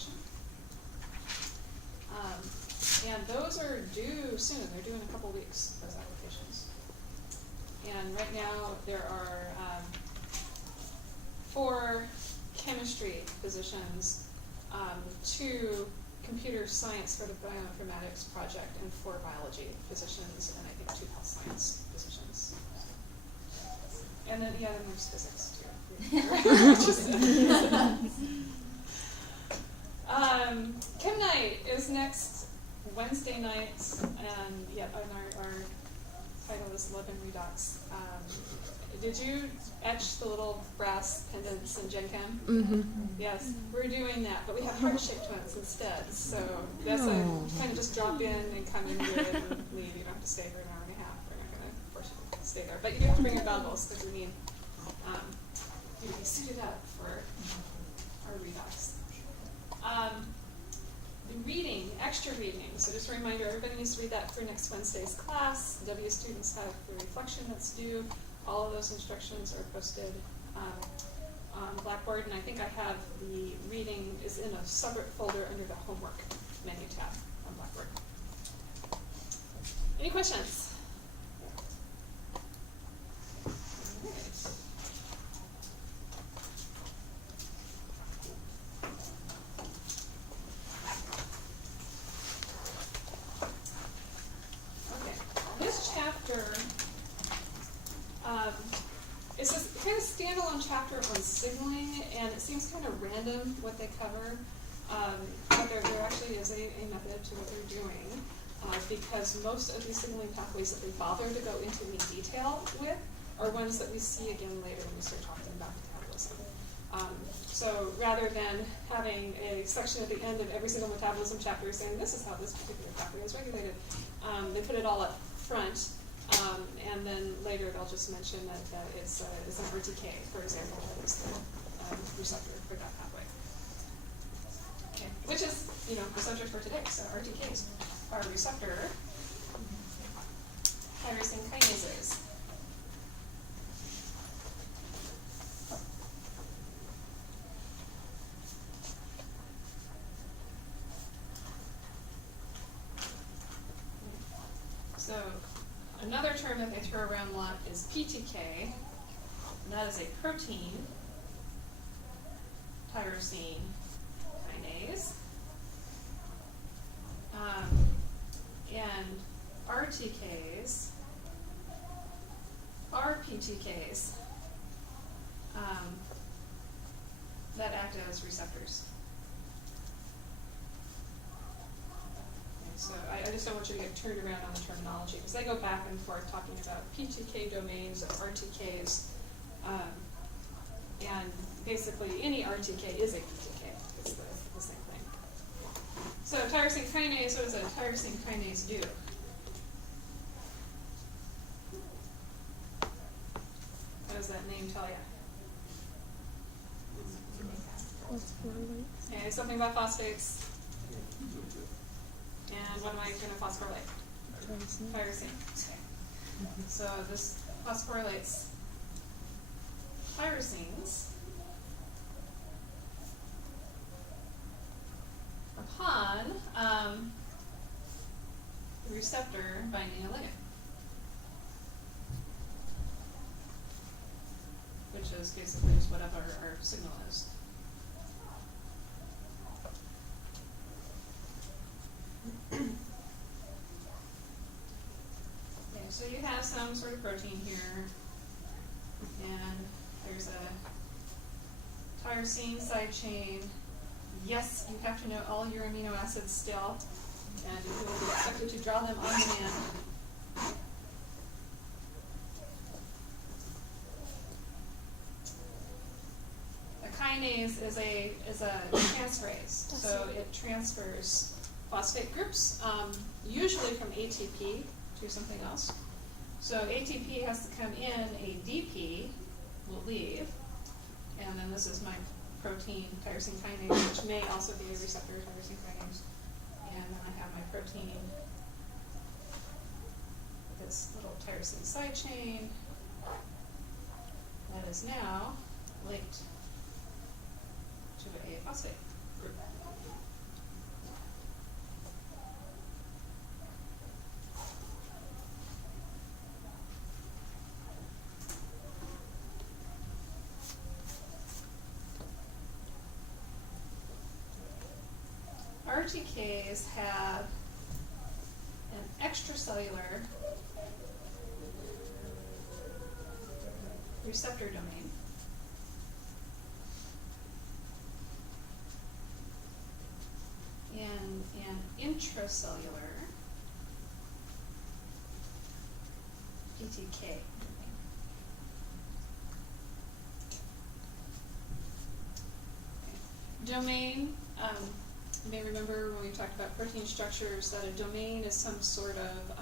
application. And those are due soon. They're due in a couple weeks, those applications. And right now there are 4 chemistry positions, 2 computer science for the bioinformatics project, and 4 biology positions, and I think 2 health science positions. And then, then there's physics too. Chem night is next Wednesday night, and our title is Love and Redox. Did you etch the little brass pendants in Gen Chem? Mm-hmm. Yes, we're doing that, but we have heart-shaped ones instead. So that's a kind of just drop in and come in good and leave. You don't have to stay for an hour and a half. We're not going to force you to stay there, but you do have to bring your goggles because we need you to be suited up for our redox. Reading, extra reading. So just a reminder, everybody needs to read that for next Wednesday's class. W students have the reflection that's due. All of those instructions are posted on Blackboard, and I think I have the reading is in a separate folder under the homework menu tab on Blackboard. Any questions? All right. This chapter is a kind of standalone chapter on signaling, and it seems kind of random what they cover, but there actually is a method to what they're doing, because most of these signaling pathways that they bother to go into any detail with are ones that we see again later when we start talking about metabolism. So rather than having a section at the end of every single metabolism chapter saying this is how this particular pathway is regulated, they put it all up front, and then later they'll just mention that it's an RTK, for example, that is the receptor for that pathway. Okay. Which is, the subject for today. So RTKs are receptor tyrosine kinases. So another term that they throw around a lot is PTK, and that is a protein tyrosine kinase. And RTKs are PTKs that act as receptors. So I just don't want you to get turned around on the terminology, because they go back and forth talking about PTK domains and RTKs, and basically any RTK is a PTK. It's the same thing. So tyrosine kinase, what does a tyrosine kinase do? What does that name tell you? Okay, something about phosphates. And what am I going to phosphorylate? Tyrosine. Okay. So this phosphorylates tyrosines upon the receptor binding a ligand, which is basically just whatever our signal is. Okay, so you have some sort of protein here, and there's a tyrosine side chain. Yes, you have to know all your amino acids still, and you will be expected to draw them on demand. A kinase is a transferase, so it transfers phosphate groups, usually from ATP to something else. So ATP has to come in, ADP will leave, and then this is my protein tyrosine kinase, which may also be a receptor tyrosine kinase. And then I have my protein, this little tyrosine side chain, that is now linked to a phosphate. group. RTKs have an extracellular receptor domain and an intracellular BTK domain. You may remember when we talked about protein structures that a domain is some sort of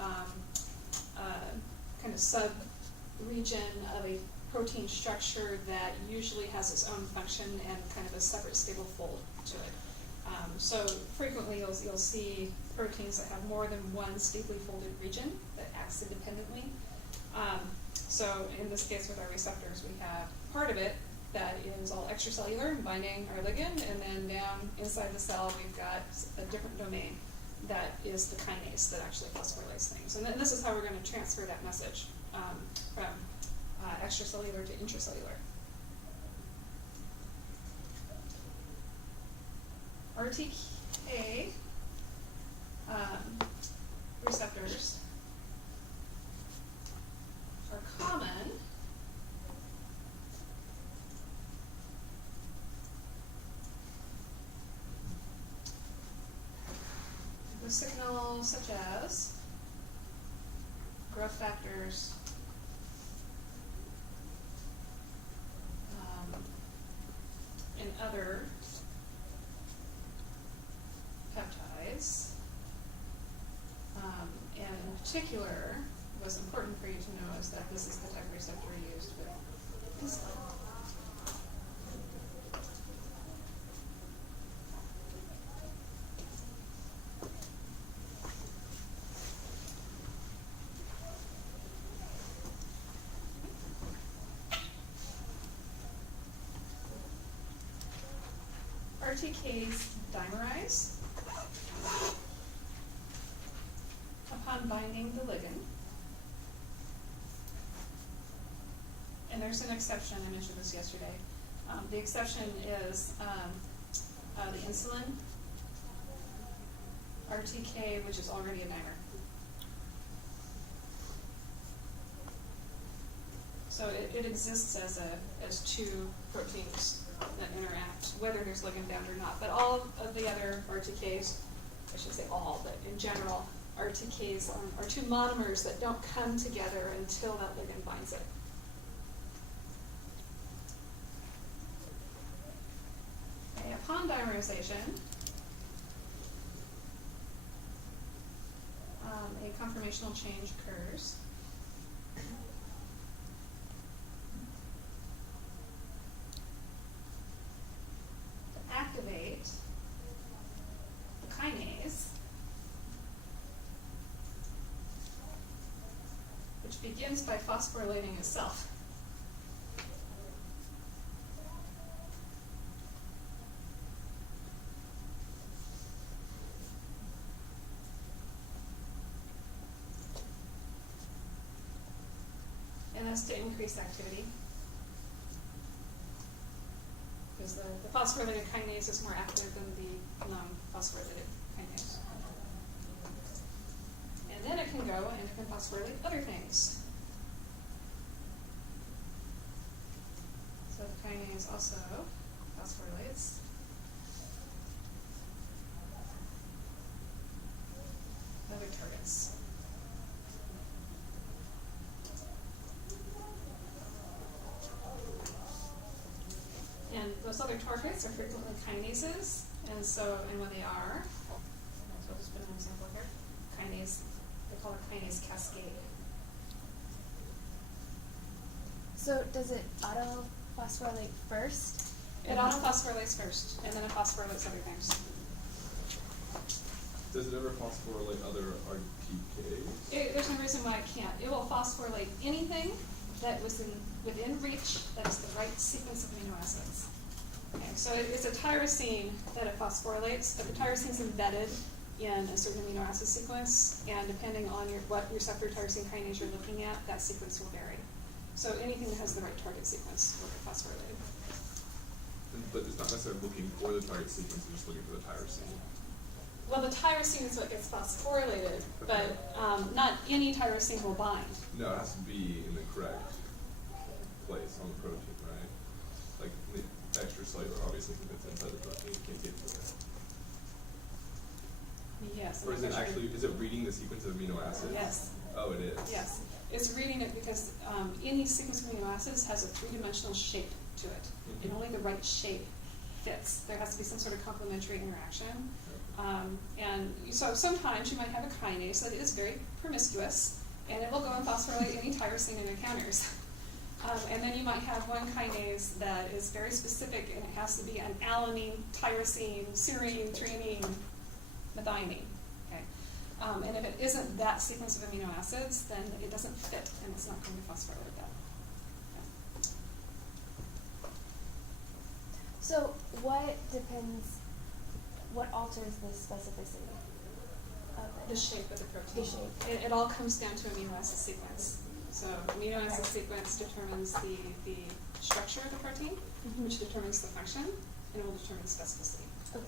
kind of sub-region of a protein structure that usually has its own function and kind of a separate stable fold to it. So frequently you'll see proteins that have more than one stably folded region that acts independently. So in this case with our receptors, we have part of it that is all extracellular and binding our ligand, and then down inside the cell we've got a different domain that is the kinase that actually phosphorylates things. And then this is how we're going to transfer that message from extracellular to intracellular. RTK receptors are common with signals such as growth factors, and other peptides. And in particular, what's important for you to know is that this is the type of receptor used with insulin. RTKs dimerize upon binding the ligand. And there's an exception, I mentioned this yesterday. The exception is the insulin RTK, which is already a dimer. So it exists as two proteins that interact, whether there's ligand bound or not. But all of the other RTKs, I should say all, but in general, RTKs are two monomers that don't come together until that ligand binds it. Okay, upon dimerization, a conformational change occurs. Activate the kinase, which begins by phosphorylating itself. And that's to increase activity. Because the phosphorylated kinase is more active than the non-phosphorylated kinase. And then it can go and it can phosphorylate other things. So the kinase also phosphorylates other targets. And those other targets are frequently kinases, and when they are, so I'll just put an example here, kinase, they call it kinase cascade. So does it autophosphorylate first? It autophosphorylates first, and then it phosphorylates other things. Does it ever phosphorylate other RTKs? There's no reason why it can't. It will phosphorylate anything that was within reach that is the right sequence of amino acids. Okay, so it's a tyrosine that it phosphorylates, but the tyrosine's embedded in a certain amino acid sequence, and depending on what receptor tyrosine kinase you're looking at, that sequence will vary. So anything that has the right target sequence will get phosphorylated. But it's not necessarily looking for the target sequence, it's just looking for the tyrosine. Well, the tyrosine is what gets phosphorylated, but not any tyrosine will bind. No, it has to be in the correct place on the protein, right? Like the extracellular, obviously, if it's inside the protein, it can't get to it. Yes. Or is it actually, is it reading the sequence of amino acids? Yes. Oh, it is? Yes. It's reading it because any sequence of amino acids has a three-dimensional shape to it, and only the right shape fits. There has to be some sort of complementary interaction. And so sometimes you might have a kinase that is very promiscuous, and it will go and phosphorylate any tyrosine it encounters. And then you might have one kinase that is very specific, and it has to be an alanine, tyrosine, serine, threonine, methionine. Okay? And if it isn't that sequence of amino acids, then it doesn't fit, and it's not going to phosphorylate that. Okay. So what alters the specificity of it? The shape of the protein. The shape. It all comes down to amino acid sequence. So amino acid sequence determines the structure of the protein, which determines the function, and it will determine specificity. Okay.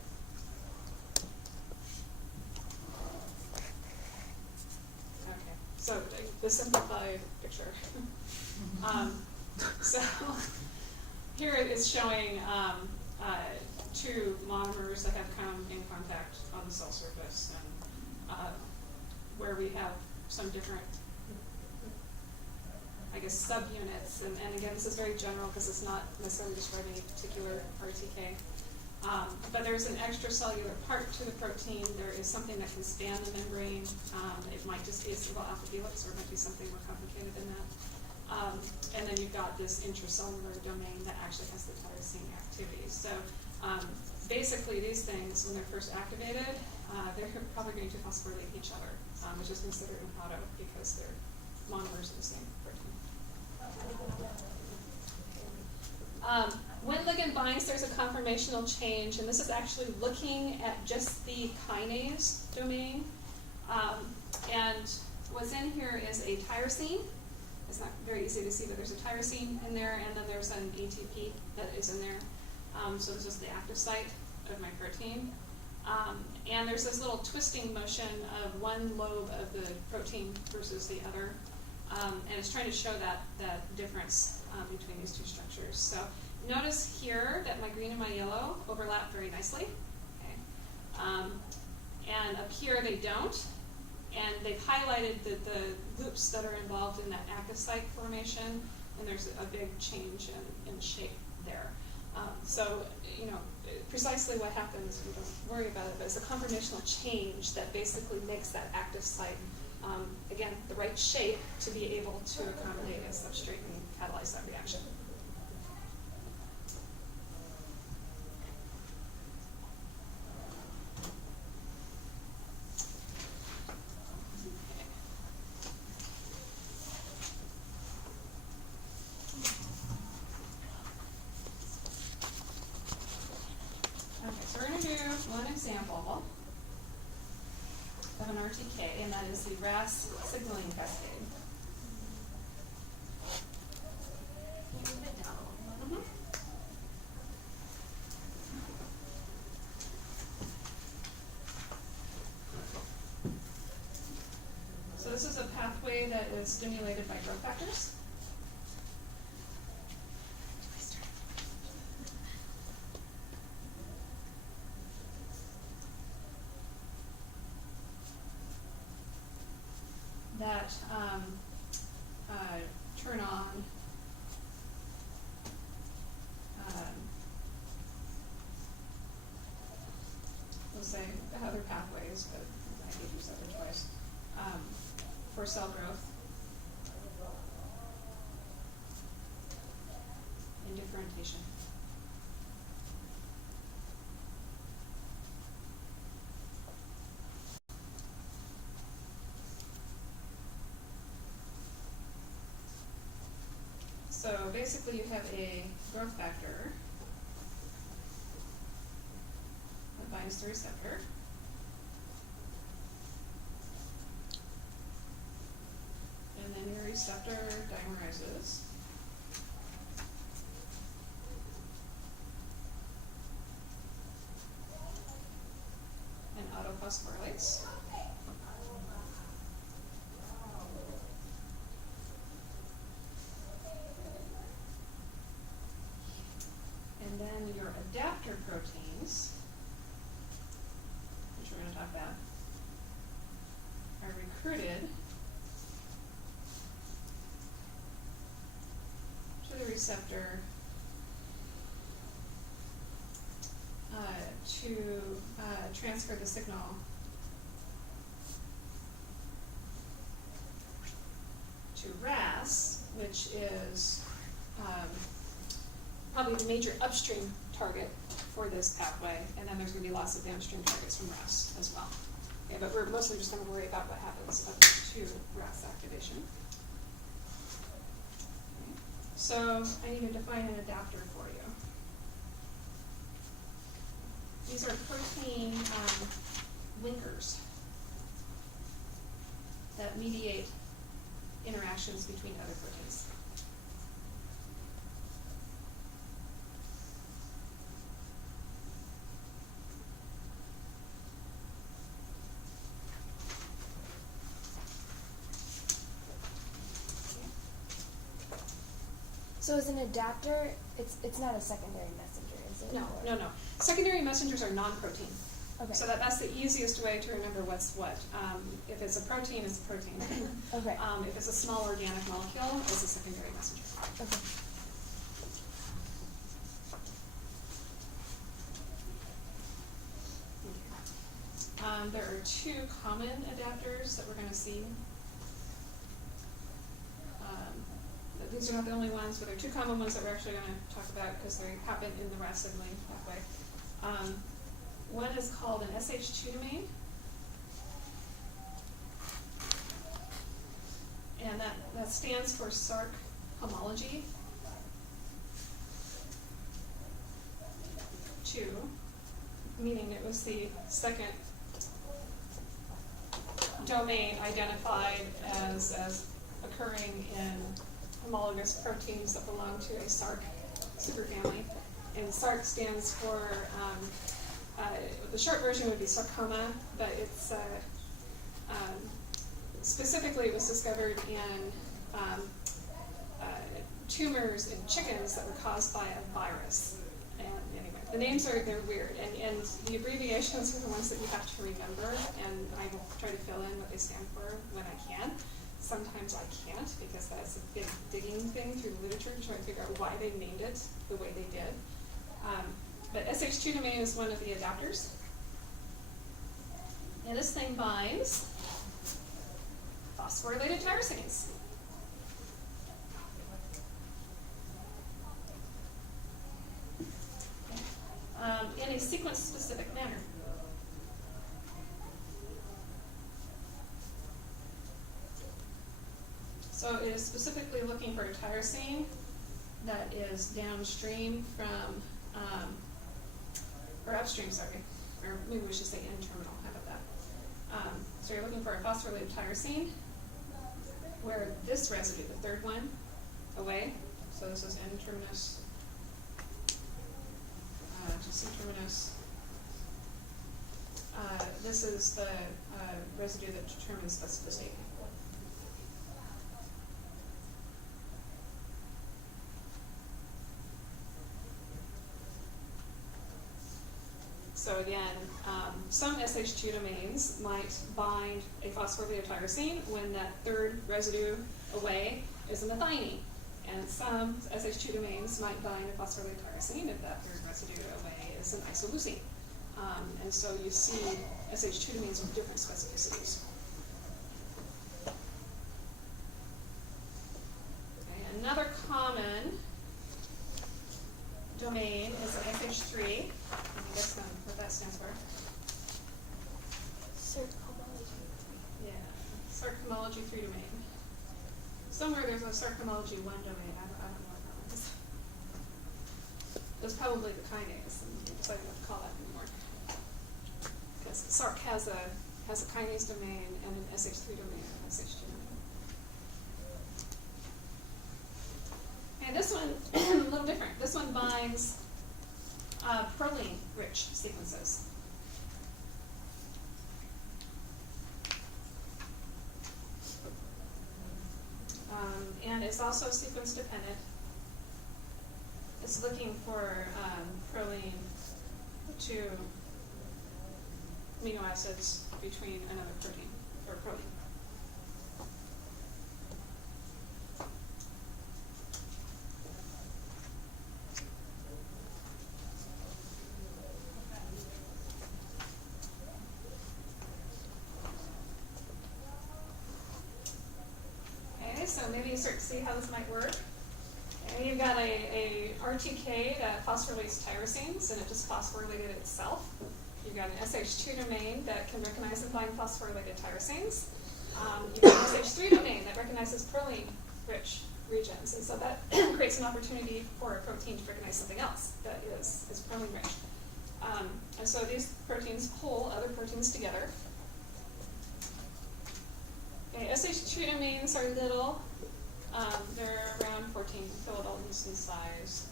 Okay, so the simplified picture. So here it is showing two monomers that have come in contact on the cell surface, and where we have some different, I guess, subunits. And again, this is very general because it's not necessarily describing a particular RTK. But there's an extracellular part to the protein. There is something that can span the membrane. It might just be a single alpha helix, or it might be something more complicated than that. And then you've got this intracellular domain that actually has the tyrosine activity. So basically, these things, when they're first activated, they're probably going to phosphorylate each other, which is considered an auto because they're monomers of the same protein. When ligand binds, there's a conformational change, and this is actually looking at just the kinase domain. And what's in here is a tyrosine. It's not very easy to see, but there's a tyrosine in there, and then there's an ATP that is in there. So this is the active site of my protein. And there's this little twisting motion of one lobe of the protein versus the other. And it's trying to show that difference between these two structures. So notice here that my green and my yellow overlap very nicely. Okay. And up here they don't. And they've highlighted the loops that are involved in that active site formation, and there's a big change in shape there. So, precisely what happens, we don't worry about it, but it's a conformational change that basically makes that active site, again, the right shape to be able to accommodate a substrate and catalyze that reaction. One example of an RTK, and that is the RAS signaling cascade. So this is a pathway that is stimulated by growth factors. That turn on we'll say other pathways, but I gave you separate choice for cell growth and differentiation. So basically you have a growth factor is the receptor. And then your receptor dimerizes. And autophosphorylates. And then your adapter proteins, which we're going to talk about, are recruited to the receptor to transfer the signal to RAS, which is probably the major upstream target for this pathway, and then there's going to be lots of downstream targets from RAS as well. Okay, but we're mostly just going to worry about what happens up to RAS activation. Okay. So I need to define an adapter for you. These are protein linkers that mediate interactions between other proteins. So as an adapter, it's not a secondary messenger, is it? No, Or- no, no. Secondary messengers are non-protein. Okay. So that's the easiest way to remember what's what. If it's a protein, it's a protein. Okay. If it's a small organic molecule, it's a secondary messenger. Okay. There are two common adapters that we're going to see. These are not the only ones, but there are two common ones that we're actually going to talk about because they happen in the RAS signaling pathway. One is called an SH2 domain, and that stands for Sark homology 2, meaning it was the second domain identified as occurring in homologous proteins that belong to a Sark superfamily. And Sark stands for, the short version would be sarcoma, but it's specifically it was discovered in tumors in chickens that were caused by a virus. And anyway, the names they're weird, and the abbreviations are the ones that you have to remember, and I will try to fill in what they stand for when I can. Sometimes I can't because that's a big digging thing through the literature to try to figure out why they named it the way they did. But SH2 domain is one of the adapters. And this thing binds phosphorylated tyrosines. In a sequence-specific manner. So it is specifically looking for a tyrosine that is downstream from, or upstream, sorry, or maybe we should say N-terminal, how about that? So you're looking for a phosphorylated tyrosine where this residue, the third one, away, so this is N-terminus to C-terminus. This is the residue that determines specificity. So again, some SH2 domains might bind a phosphorylated tyrosine when that third residue away is a methionine. And some SH2 domains might bind a phosphorylated tyrosine if that third residue away is an isoleucine. And so you see SH2 domains with different specificities. Okay, another common domain is an SH3. I guess what that stands for. Sark homology. Yeah, Sark homology 3 domain. Somewhere there's a Sark homology 1 domain. I don't know what that one is. It was probably the kinase, and we decided not to call that anymore. SARC has a kinase domain and an SH3 domain and an SH2 domain. And this one, a little different. This one binds proline-rich sequences. And it's also sequence dependent. It's looking for proline to amino acids between another protein, or protein. Okay, so maybe you start to see how this might work. Okay, you've got a RTK that phosphorylates tyrosines, and it just phosphorylated itself. You've got an SH2 domain that can recognize and bind phosphorylated tyrosines. You've got an SH3 domain that recognizes proline-rich regions, and so that creates an opportunity for a protein to recognize something else that is proline-rich. And so these proteins pull other proteins together. Okay, SH2 domains are little. They're around 14 kilodaltons in size.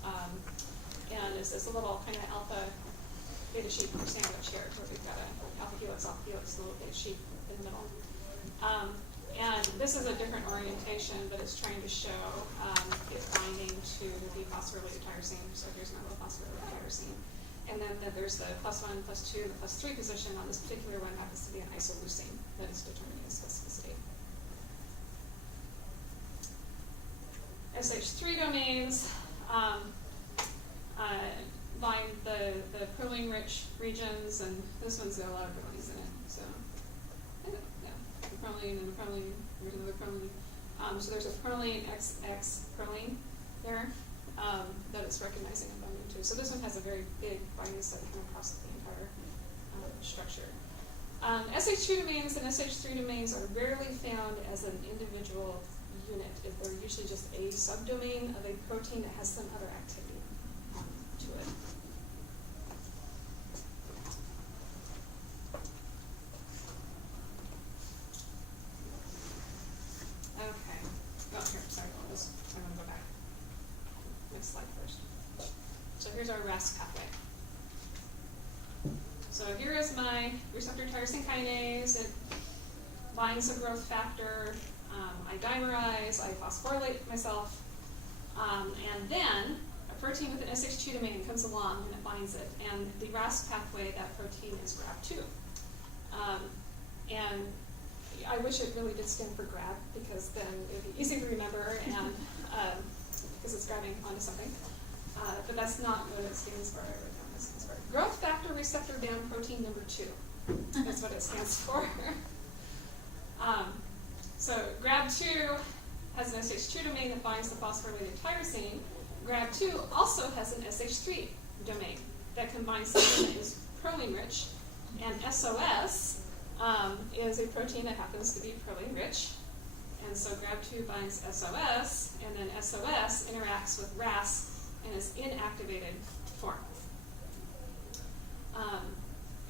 And it's a little kind of alpha beta sheet sandwich here, where we've got an alpha helix, a little beta sheet in the middle. And this is a different orientation, but it's trying to show it binding to the phosphorylated tyrosine. So here's my little phosphorylated tyrosine. And then there's the +1, +2, and the +3 position. On this particular one happens to be an isoleucine that is determining its specificity. SH3 domains bind the proline-rich regions, and this one's got a lot of prolines in it. So, yeah, the proline and the proline, there's another proline. So there's a proline XX proline there that it's recognizing and binding to. So this one has a very big binding site kind of across the entire structure. SH2 domains and SH3 domains are rarely found as an individual unit. They're usually just a subdomain of a protein that has some other activity to it. Okay. Oh, here, sorry, I'm going to go back. Next slide first. So here's our RAS pathway. So here is my receptor tyrosine kinase. It binds a growth factor. I dimerize, I phosphorylate myself, and then a protein with an SH2 domain comes along and it binds it. And the RAS pathway, that protein is GRAB2. And I wish it really did stand for GRAB, because then it would be easy to remember, and because it's grabbing onto something. But that's not what it stands for. It stands for growth factor receptor bound protein number 2. That's what it stands for. So GRAB2 has an SH2 domain that binds the phosphorylated tyrosine. GRAB2 also has an SH3 domain that combines something that is proline-rich. And SOS is a protein that happens to be proline-rich. And so GRAB2 binds SOS, and then SOS interacts with RAS in its inactivated form.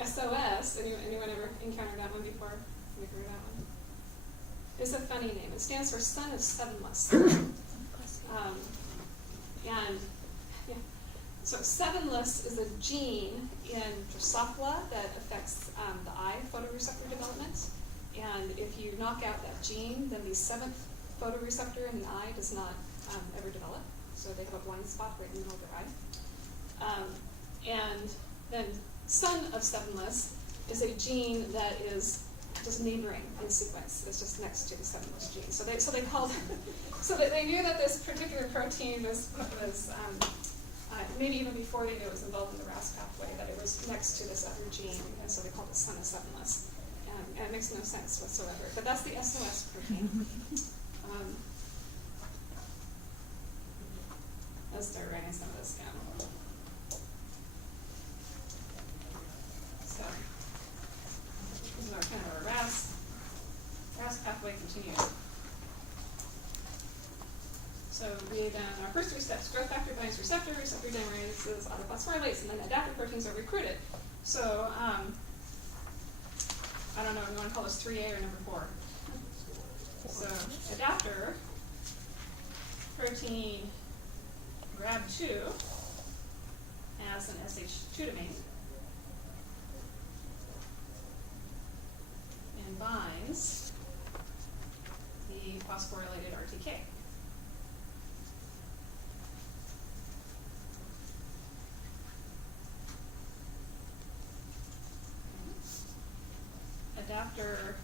SOS, anyone ever encountered that one before? Have you heard of that one? It's a funny name. It stands for son of sevenless. And yeah, so sevenless is a gene in Drosophila that affects the eye photoreceptor development. And if you knock out that gene, then the 7th photoreceptor in the eye does not ever develop. So they have a blind spot right in the middle of their eye. And then son of sevenless is a gene that is just neighboring in sequence. It's just next to the sevenless gene. So they called so that they knew that this particular protein was maybe even before they knew it was involved in the RAS pathway, that it was next to this other gene, and so they called it son of sevenless. And it makes no sense whatsoever. But that's the SOS protein. Let's start writing some of this down. So this is our kind of our RAS pathway continues. So we then, our first 3 steps: growth factor binds receptor, receptor dimerizes autophosphorylates, and then adaptive proteins are recruited. So I don't know, you wanna call this 3A or number 4? So, adapter, protein Grab2 has an SH2 domain and binds the phosphorylated RTK. Adapter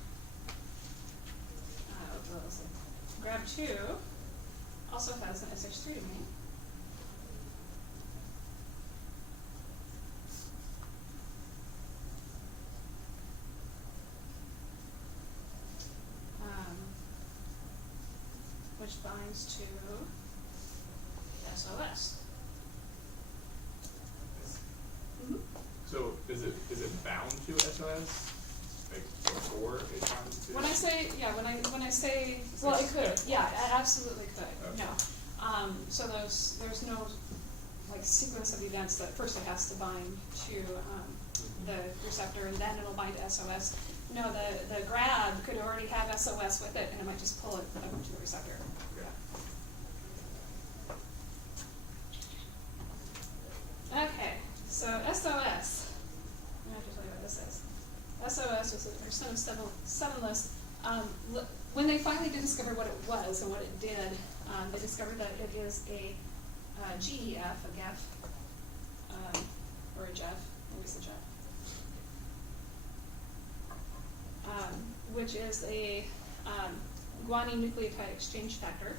Grab2 also has an SH3 domain. Which binds to SOS. Mm-hmm. So is it bound to SOS? Like before it binds to? When I say, when I say, Well, it could. yeah, it absolutely could, Okay. no. So there's no, like, sequence of events that first it has to bind to, the receptor and then it'll bind to SOS. No, the grab could already have SOS with it and it might just pull it over to the receptor. Okay, so SOS, I have to tell you what this is. SOS was their son of seven list. When they finally did discover what it was and what it did, they discovered that it is a GEF, a GEF, or a JEF, always a JEF, which is a guanine nucleotide exchange factor.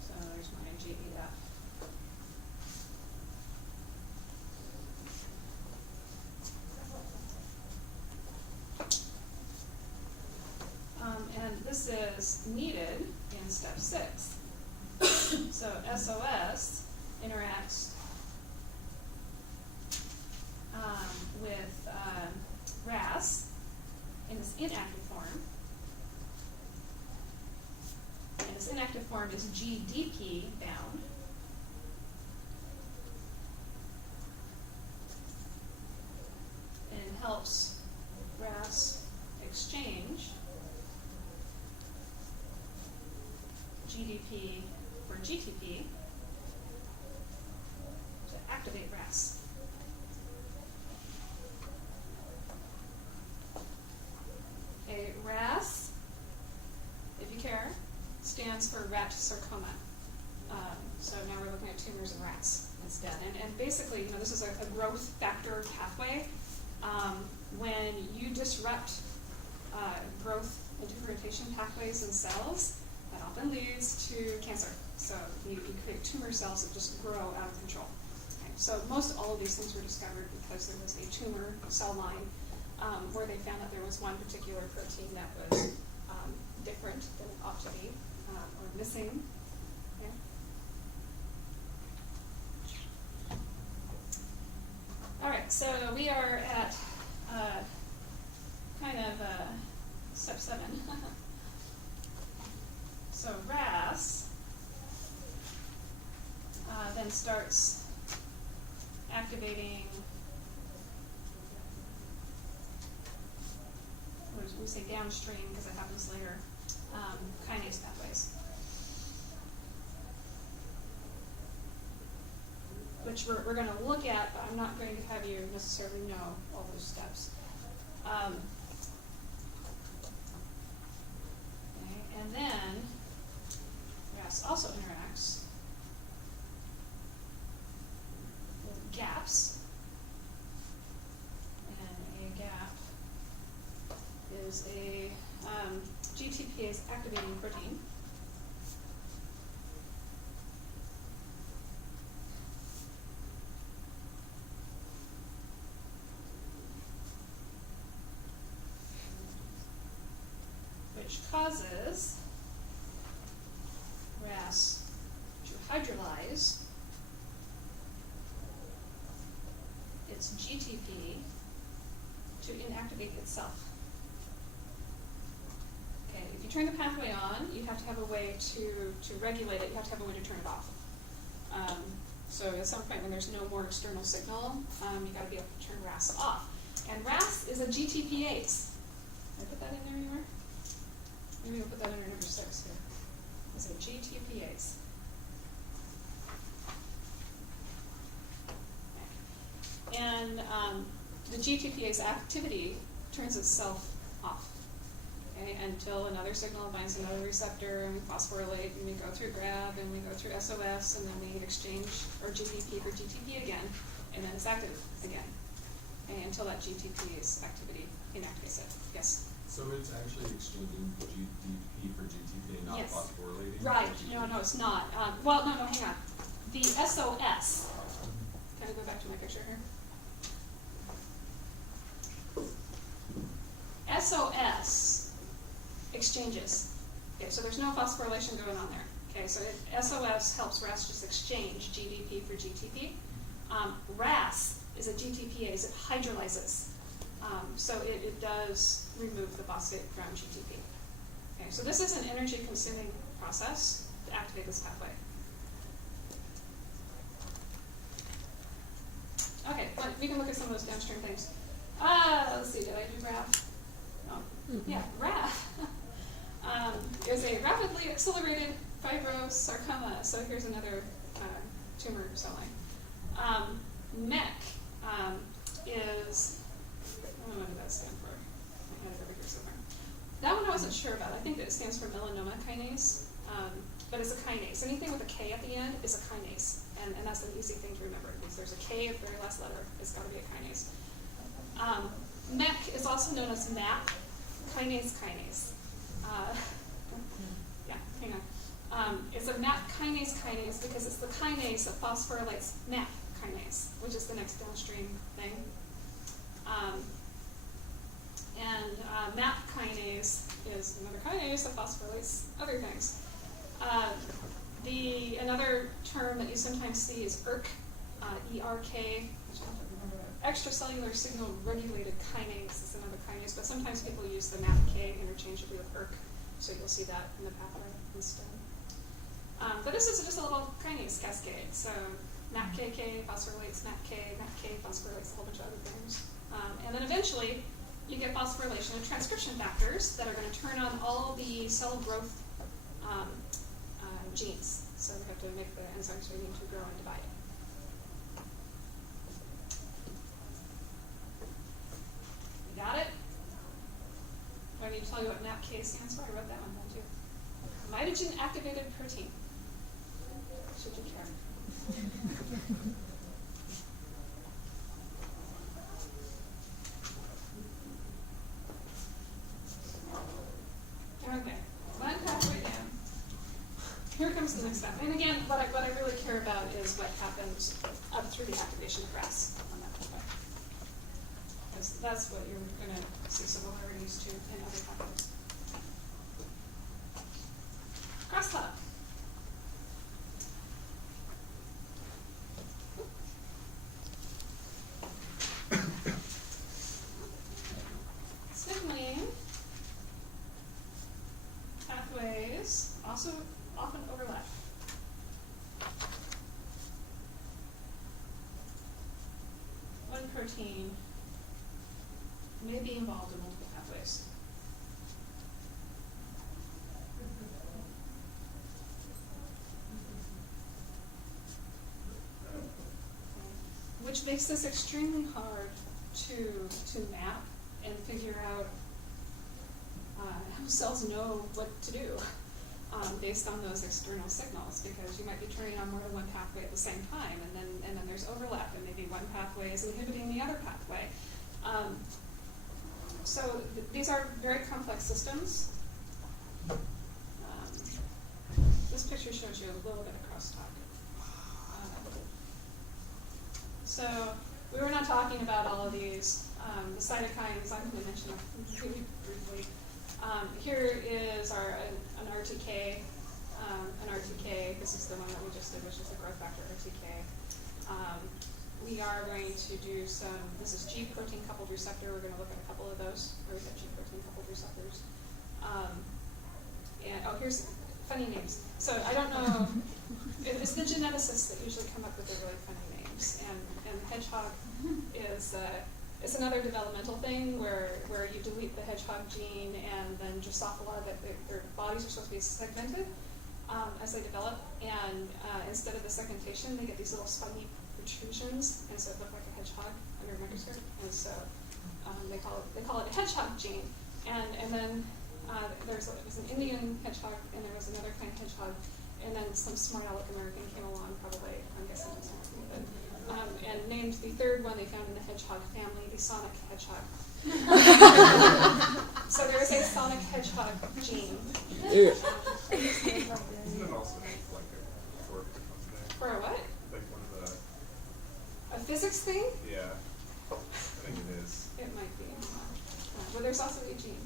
So there's my GEF. And this is needed in step 6. So SOS interacts with RAS in its inactive form. And its inactive form is GDP bound. And it helps RAS exchange GDP for GTP to activate RAS. Okay, RAS, if you care, stands for rat sarcoma. So now we're looking at tumors and rats instead. And basically, this is a growth factor pathway. When you disrupt growth and differentiation pathways in cells, that often leads to cancer. So you create tumor cells that just grow out of control. Okay. So most all of these things were discovered because there was a tumor cell line where they found that there was one particular protein that was different than it ought to be, or missing. Okay. All right, so we are at step 7. So RAS then starts activating, we say downstream because it happens later, kinase pathways, which we're going to look at, but I'm not going to have you necessarily know all those steps. Okay, and then RAS also interacts with gaps, and a gap is a GTPase activating protein. Which causes RAS to hydrolyze its GTP to inactivate itself. Okay, if you turn the pathway on, you have to have a way to regulate it, you have to have a way to turn it off. So at some point when there's no more external signal, you gotta be able to turn RAS off. And RAS is a GTPase. Did I put that in there anywhere? Maybe we'll put that under number 6 here. It's a GTPase. And the GTPase activity turns itself off, okay, until another signal binds another receptor, and we phosphorylate, and we go through GRAB, and we go through SOS, and then we exchange our GDP for GTP again, and then it's active again, okay, until that GTPase activity inactivates it. Yes? So it's actually exchanging GDP for GTP and not Yes. phosphorylating? Right. GTP? No, it's not. Well, no, hang on. The SOS, can I go back to my picture here? SOS exchanges. Okay, so there's no phosphorylation going on there. Okay, so SOS helps RAS just exchange GDP for GTP. RAS is a GTPase, it hydrolyzes. So it does remove the phosphate from GTP. Okay, so this is an energy consuming process to activate this pathway. Okay, but we can look at some of those downstream things. Let's see, did I do RAF? Oh, yeah, RAF is a rapidly accelerated fibrosarcoma. So here's another tumor cell line. MEC is, I don't know what did that stand for. I had it over here somewhere. That one I wasn't sure about. I think that it stands for melanoma kinase, but it's a kinase. Anything with a K at the end is a kinase, and that's an easy thing to remember because there's a K at the very last letter. It's got to be a kinase. MEC is also known as MAP kinase. Yeah, hang on. It's a MAP kinase because it's the kinase that phosphorylates MAP kinase, which is the next downstream thing. MAP kinase is another kinase that phosphorylates other things. Another term that you sometimes see is ERK, E-R-K, which I don't remember that. Extracellular signal regulated kinase is another kinase, but someties people use the MAPK interchangeably with ERK, so you'll see that in the pathway instead. But this is just a little kinase cascade. So MAPKK phosphorylates MAPK, MAPK phosphorylates a whole bunch of other things. And then eventually, you get phosphorylation of transcription factors that are going to turn on all the cell growth genes. So we have to make the enzymes we need to grow and divide. You got it? Do I need to tell you what MAPK stands for? I wrote that one down too. Mitogen activated protein. Should you care? Okay, one pathway down. Here comes the next step. And again, what I really care about is what happens up through the activation of RAS on that pathway. Because that's what you're going to see similarities to in other pathways. Crosstalk. Signaling pathways also often overlap. One protein may be involved in multiple pathways. Which makes this extremely hard to map and figure out how cells know what to do based on those external signals, because you might be turning on more than one pathway at the same time, and then there's overlap, and maybe one pathway is inhibiting the other pathway. So these are very complex systems. This picture shows you a little bit of crosstalk. So we were not talking about all of these. The cytokines, I'm going to mention them really briefly. Here is an RTK. An RTK, this is the one that we just did, which is the growth factor RTK. We are going to do this is G protein coupled receptor. We're going to look at a couple of those, where we have G protein coupled receptors. And, oh, here's funny names. So I don't know, it's the geneticists that usually come up with the really funny names. And hedgehog is, it's another developmental thing where you delete the hedgehog gene, and then Drosophila, their bodies are supposed to be segmented as they develop, and instead of the segmentation, they get these little spiny protrusions, and so it looks like a hedgehog under a microscope, and so they call it a hedgehog gene. And then there was an Indian hedgehog, and there was another kind of hedgehog, and then some smart aleck American came along, probably, I'm guessing it was American, but, and named the third one they found in the hedgehog family the sonic hedgehog. So there is a sonic hedgehog gene. Isn't it also like a torque or something? For a what? Like one of the, A physics thing? yeah, I think it is. It might be. But there's also a gene.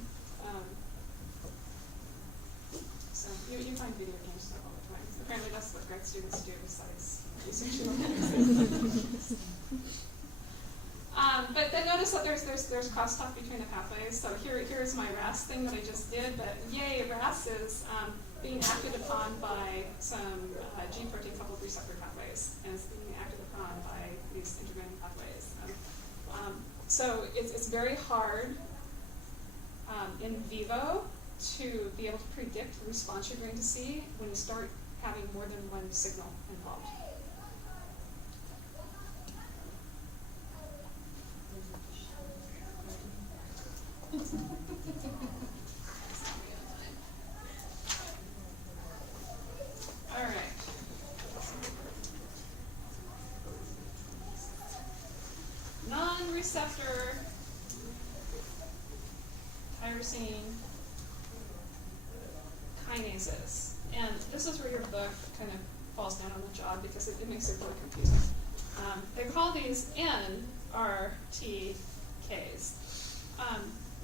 So you find video games stuff all the time. Apparently that's what grad students do besides researching organics. But then notice that there's crosstalk between the pathways. So here's my RAS thing that I just did, but yay, RAS is being acted upon by some G protein coupled receptor pathways, and it's being acted upon by these integrating pathways. So it's very hard in vivo to be able to predict the response you're going to see when you start having more than one signal involved. All right. Non-receptor tyrosine kinases. And this is where your book kind of falls down on the job because it makes it really confusing. They call these NRTKs.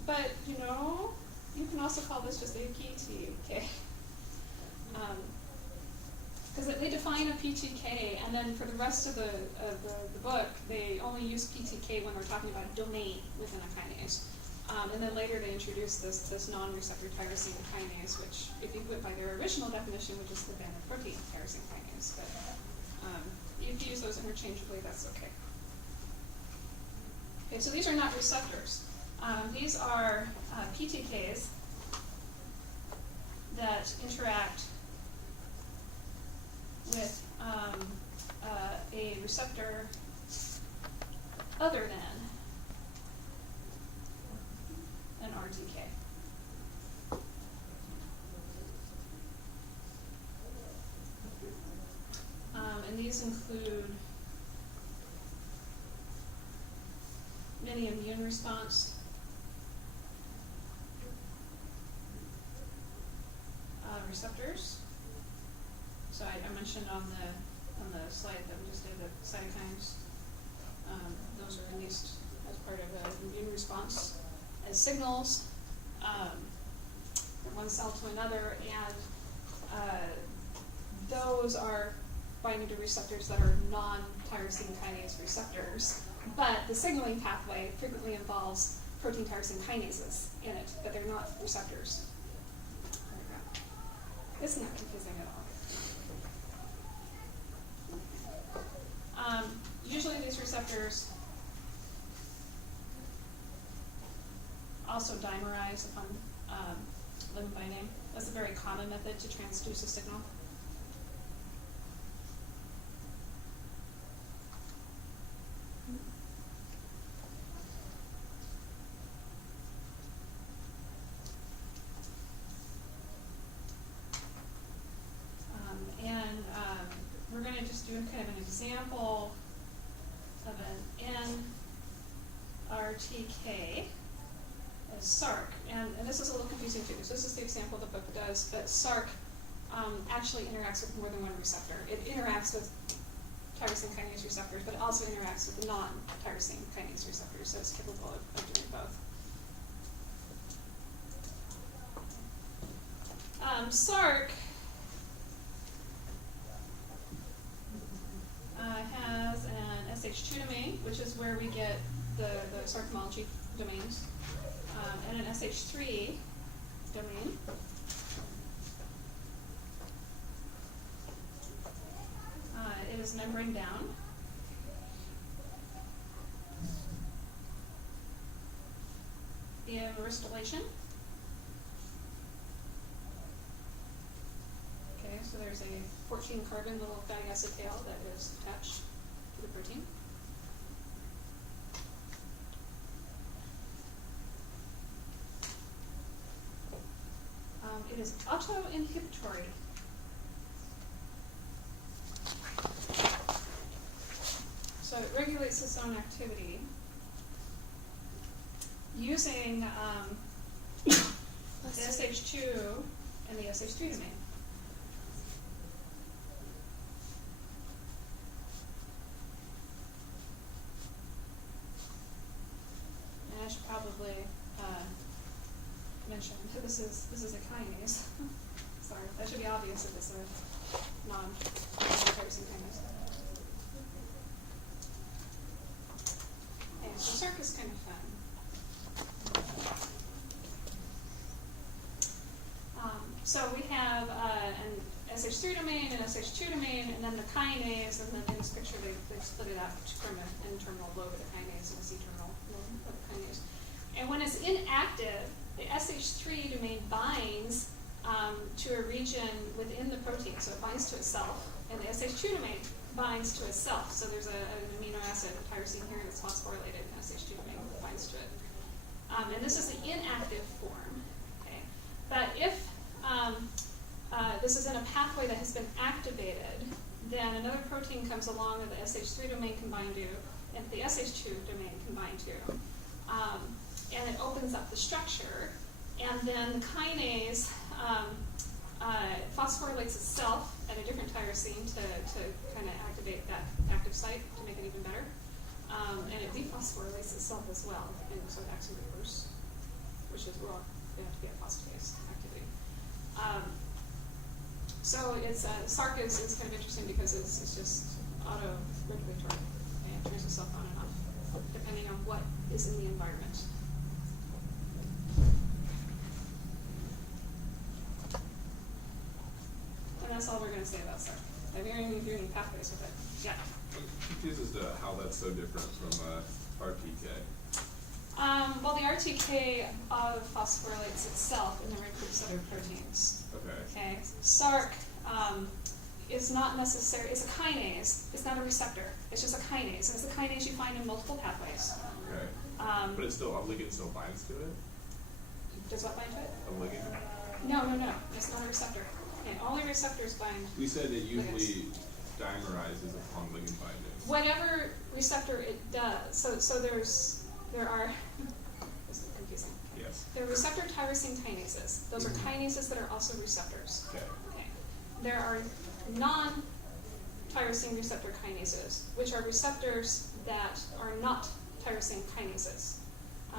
But, you know, you can also call this just a PTK. Because they define a PTK, and then for the rest of the book, they only use PTK when we're talking about domain within a kinase. And then later they introduce this non-receptor tyrosine kinase, which, if you put by their original definition, which is the Banner protein tyrosine kinase. But if you use those interchangeably, that's okay. Okay, so these are not receptors. These are PTKs that interact with a receptor other than an RTK. And these include many immune response receptors. So I mentioned on the slide that we just did the cytokines. Those are released as part of the immune response as signals from one cell to another, and those are binding to receptors that are non-tyrosine kinase receptors. But the signaling pathway frequently involves protein tyrosine kinases in it, but they're not receptors. There we go. This is not confusing at all. Usually these receptors also dimerize upon ligand binding. That's a very common method to transduce a signal. We're going to just do kind of an example of an NRTK as SARC. And this is a little confusing too. So this is the example the book does, but SARC actually interacts with more than one receptor. It interacts with tyrosine kinase receptors, but it also interacts with non-tyrosine kinase receptors, so it's capable of doing both. SARC has an SH2 domain, which is where we get the SARC homology domains, and an SH3 domain. is membrane bound. Via meristylation. Okay, so there's a 14 carbon little fatty acid tail that is attached to the protein. It is auto-inhibitory. So it regulates its own activity using the SH2 and the SH3 domain. And I should probably mention that this is a kinase. Sorry, that should be obvious if it's a non-tyrosine kinase. Okay, so circ is kind of fun. So we have an SH3 domain, an SH2 domain, and then the kinase, and then in this picture they've split it out from an N-terminal lobe of the kinase and a C-terminal lobe of the kinase. And when it's inactive, the SH3 domain binds to a region within the protein, so it binds to itself, and the SH2 domain binds to itself. So there's an amino acid, a tyrosine here, that's phosphorylated, and SH2 domain binds to it. And this is the inactive form. Okay? But if this is in a pathway that has been activated, then another protein comes along that the SH3 domain can bind to, and the SH2 domain can bind to. And it opens up the structure, and then the kinase phosphorylates itself at a different tyrosine to kind of activate that active site to make it even better. And it dephosphorylates itself as well, and so it acts in reverse, which is wrong. They have to be a phosphatase activity. So it's SARC is kind of interesting because it's just auto-regulatory. Okay? It turns itself on and off depending on what is in the environment. And that's all we're going to say about SARC. I'm hearing you doing pathways with it. Yeah. I'm confused as to how that's so different from RTK. Well, the RTK phosphorylates itself in the right groups of other proteins. Okay. SARC is not necessary. It's a kinase. It's not a receptor. It's just a kinase, and it's a kinase you find in multiple pathways. Okay. But it's still, a ligand still binds to it? Does what bind to it? A ligand? No. It's not a receptor. Okay, only receptors bind. We said it usually ligands. dimerizes upon ligand binding. Whatever receptor it does. So there are. This is confusing. Yes. There are receptor tyrosine kinases. Those are kinases that are also receptors. Okay. There are non-tyrosine receptor kinases, which are receptors that are not tyrosine kinases.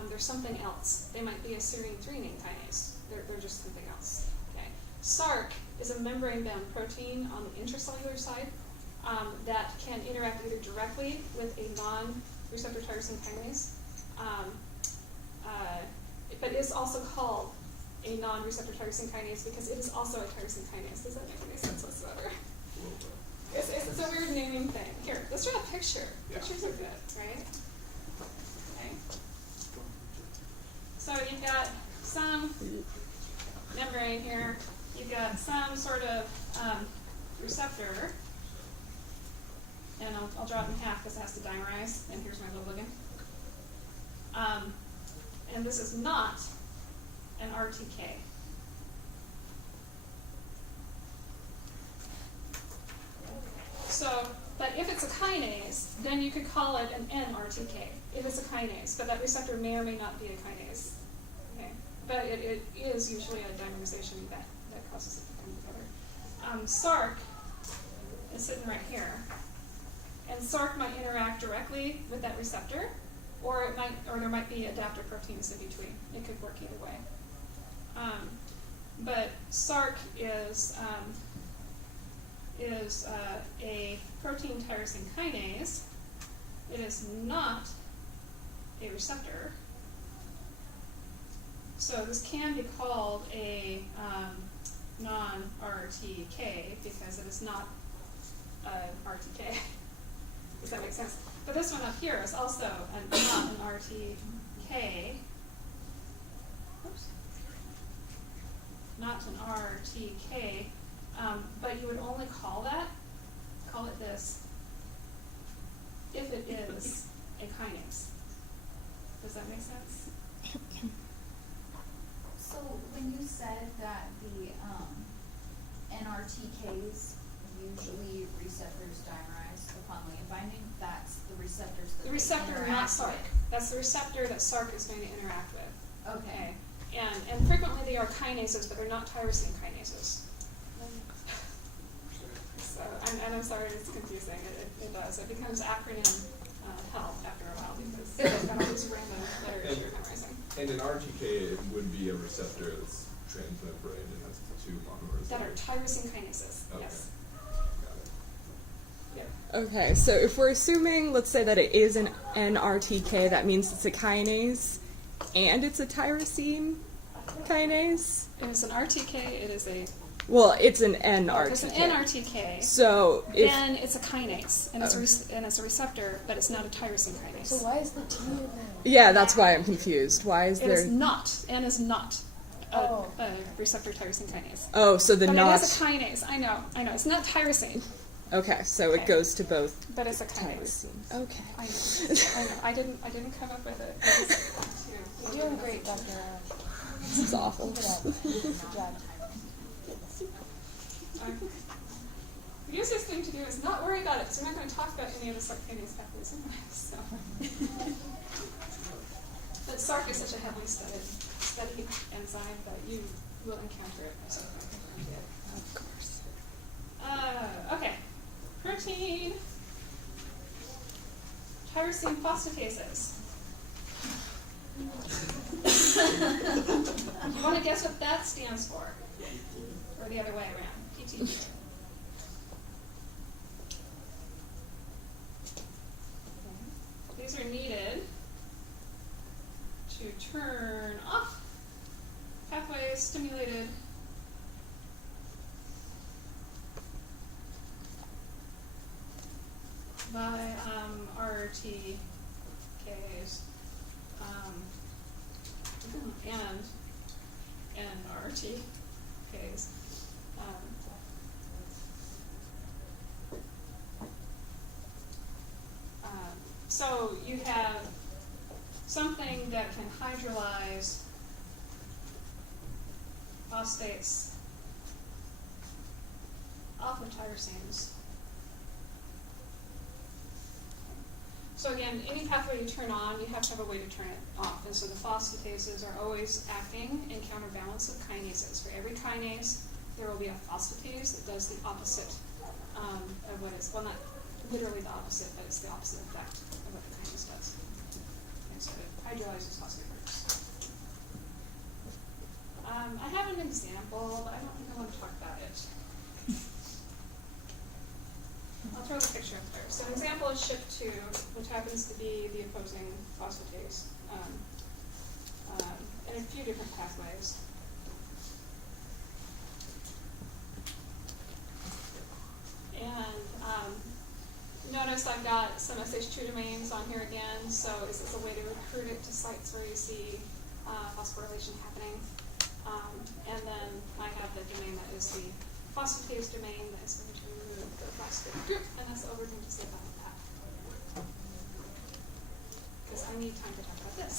They're something else. They might be a serine threonine kinase. They're just something else. Okay. SARC is a membrane-bound protein on the intracellular side that can interact either directly with a non-receptor tyrosine kinase, but is also called a non-receptor tyrosine kinase because it is also a tyrosine kinase. Does that make any sense whatsoever? It's a weird naming thing. Here, let's draw a picture. Yeah. Pictures are good, right? Okay. So you've got some membrane here. You've got some sort of receptor. And I'll draw it in half because it has to dimerize. And here's my little ligand. And this is not an RTK. So, but if it's a kinase, then you could call it an NRTK if it's a kinase, but that receptor may or may not be a kinase. Okay. But it is usually a dimerization that causes it to come together. SARC is sitting right here. And SARC might interact directly with that receptor, or there might be adapter proteins in between. It could work either way. But SARC is a protein tyrosine kinase. It is not a receptor. So this can be called a non-RTK because it is not RTK. Does that make sense? But this one up here is also not an RTK. Oops. Not an RTK, but you would only call it this, if it is a kinase. Does that make sense? So when you said that the NRTKs usually receptors dimerize upon ligand binding, that's the receptors that The receptor, they not interact SARC. with. That's the receptor that SARC is going to interact with. Okay. And frequently they are kinases, but they're not tyrosine kinases. So, I'm sorry, it's confusing. It does. It becomes acronym hell after a while because they've got all these random letters you're memorizing. And an RTK, it would be a receptor that's transmembrane and has two monomers. That are tyrosine kinases, Okay. yes. Got it. Yep. Okay, so if we're assuming, let's say that it is an NRTK, that means it's a kinase and it's a tyrosine kinase? If it's an RTK, it is a... Well, it's an If NRTK. it's an NRTK, So if then it's a kinase, and it's a receptor, but it's not a tyrosine kinase. So why is the T in there? yeah, that's why I'm confused. Why is It there? is not, N is not a Oh. receptor tyrosine kinase. Oh, so the But not. it is a kinase. I know. It's not tyrosine, Okay, so Okay. it goes to both but it's a kinase. tyrosines. Okay. I know. I didn't come up with it. It was, You're doing great, Dr. This is awful. Keep it up. Good job. The easiest thing to do is not worry about it, because we're not going to talk about any of the SARC kinase pathways anyway. So. But SARC is such a heavily studied enzyme that you will encounter it at some point. Of course. Okay. Protein tyrosine phosphatases. You want to guess what that stands for? Or the other way around? PT. These are needed to turn off pathways stimulated by RTKs and RTKs. So you have something that can hydrolyze phosphates off of tyrosines. So again, any pathway you turn on, you have to have a way to turn it off. And so the phosphatases are always acting in counterbalance of kinases. For every kinase, there will be a phosphatase that does the opposite of what is, well, not literally the opposite, but it's the opposite effect of what the kinase does. And so it hydrolyzes phosphate groups. I have an example, but I don't think I want to talk about it. I'll throw the picture up there. So an example is SHIP2, which happens to be the opposing phosphatase in a few different pathways. And notice I've got some SH2 domains on here again, so is this a way to recruit it to sites where you see phosphorylation happening? And then I have the domain that is the phosphatase domain that is going to remove the phosphate group, and that's all we're going to say about that. Because I need time to talk about this.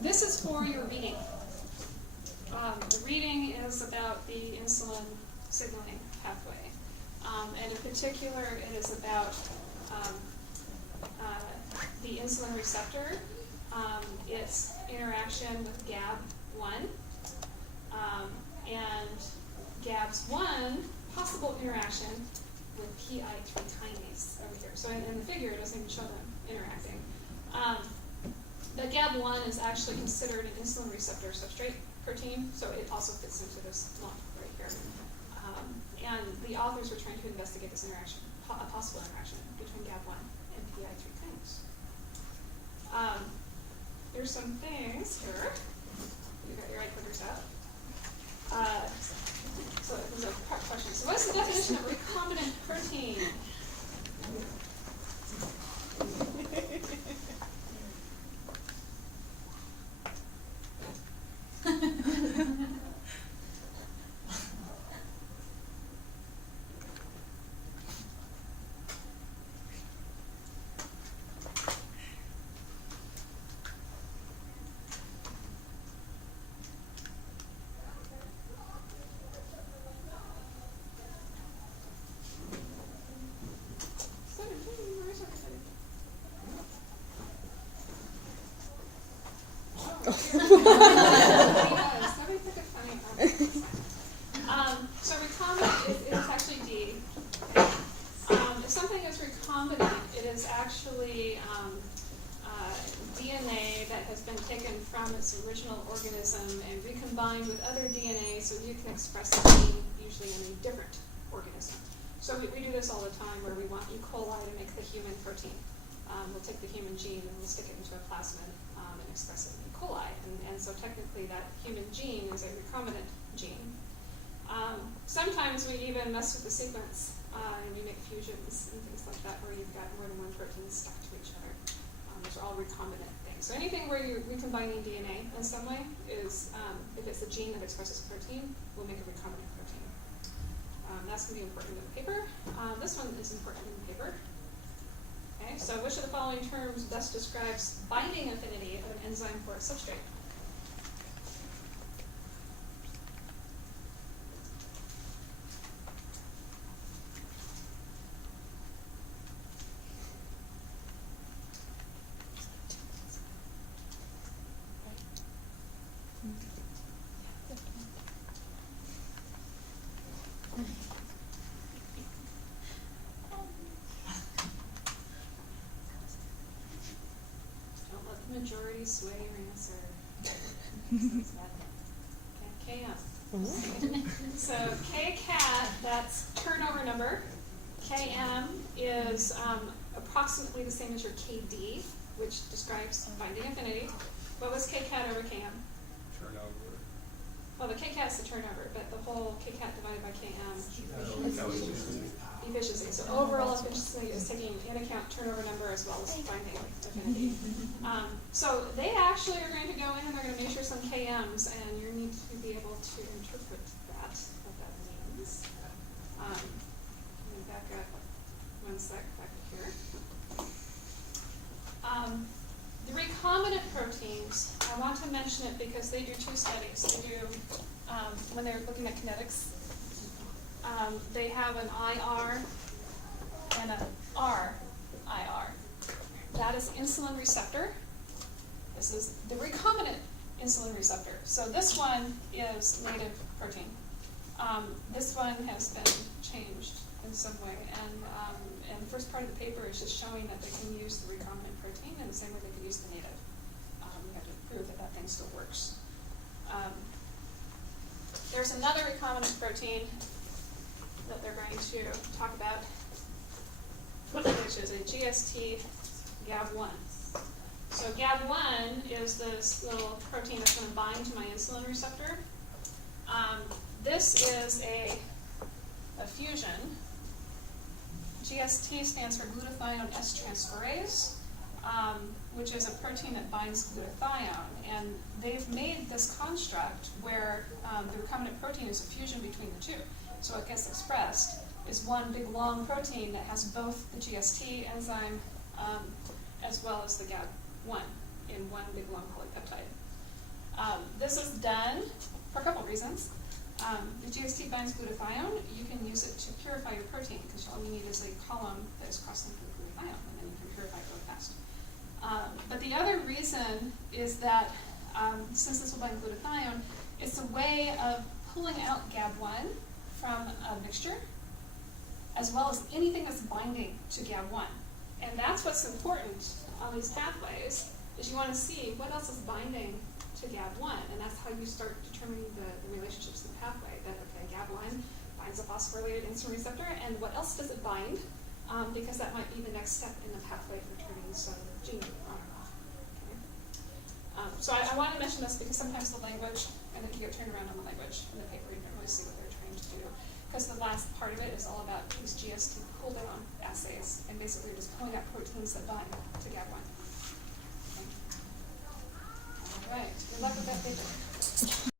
This is for your reading. The reading is about the insulin signaling pathway. And in particular, it is about the insulin receptor, its interaction with GAB1, and GAB's1 possible interaction with PI3 kinase over here. So in the figure, it doesn't even show them interacting. The GAB1 is actually considered an insulin receptor substrate protein, so it also fits into this lump right here. And the authors were trying to investigate this interaction, a possible interaction between GAB1 and PI3 kinase. There's some things here. You got your right clickers out. So Nobody does. Nobody took it funny. So recombinant is actually D. If something is recombinant, it is actually DNA that has been taken from its original organism and recombined with other DNA so you can express a gene usually in a different organism. So we do this all the time where we want E. coli to make the human protein. We'll take the human gene and we'll stick it into a plasmid and express it in E. coli. And so technically that human gene is a recombinant gene. Sometimes we even mess with the sequence and we make fusions and things like that where you've got more than one protein stuck to each other. Those are all recombinant things. So anything where you're recombining DNA in some way is, if it's a gene that expresses a protein, we'll make a recombinant protein. That's going to be important in the paper. This one is important in the paper. Okay, so which of the following terms best describes binding affinity of an enzyme for a substrate? Don't let the majority sway your answer. Okay, KM. So K-cat, that's turnover number. KM is approximately the same as your KD, which describes binding affinity. What was K-cat over KM? Turnover. Well, the K-cat's the turnover, but the whole K-cat divided by KM efficiency. So overall efficiency is taking into account turnover number as well as binding affinity. So they actually are going to go in and they're going to measure some KMs, and you need to be able to interpret that, what that means. Let me back up one sec, back up here. The recombinant proteins, I want to mention it because they do two studies. They do, when they're looking at kinetics, they have an IR and an RIR. That is insulin receptor. This is the recombinant insulin receptor. So this one is native protein. This one has been changed in some way, and the first part of the paper is just showing that they can use the recombinant protein in the same way they can use the native. You have to prove that that thing still works. There's another recombinant protein that they're going to talk about, which is a GST GAB1. So GAB1 is this little protein that's going to bind to my insulin receptor. This is a fusion. GST stands for glutathione S-transferase, which is a protein that binds glutathione. And they've made this construct where the recombinant protein is a fusion between the two. So what gets expressed is one big long protein that has both the GST enzyme as well as the GAB1 in one big long polypeptide. This is done for a couple reasons. The GST binds glutathione. You can use it to purify your protein because all you need is a column that is cross-linked with glutathione, and then you can purify it really fast. But the other reason is that since this will bind glutathione, it's a way of pulling out GAB1 from a mixture, as well as anything that's binding to GAB1. And that's what's important on these pathways, is you want to see what else is binding to GAB1, and that's how you start determining the relationships in the pathway. That, okay, GAB1 binds a phosphorylated insulin receptor, and what else does it bind? Because that might be the next step in the pathway for turning some gene on and off. Okay? So I want to mention this because sometimes the language, and then you get turned around on the language in the paper, you don't really see what they're trying to do. Because the last part of it is all about these GST cool-down assays, and basically just pulling out proteins that bind to GAB1. Okay. All right, good luck with that paper.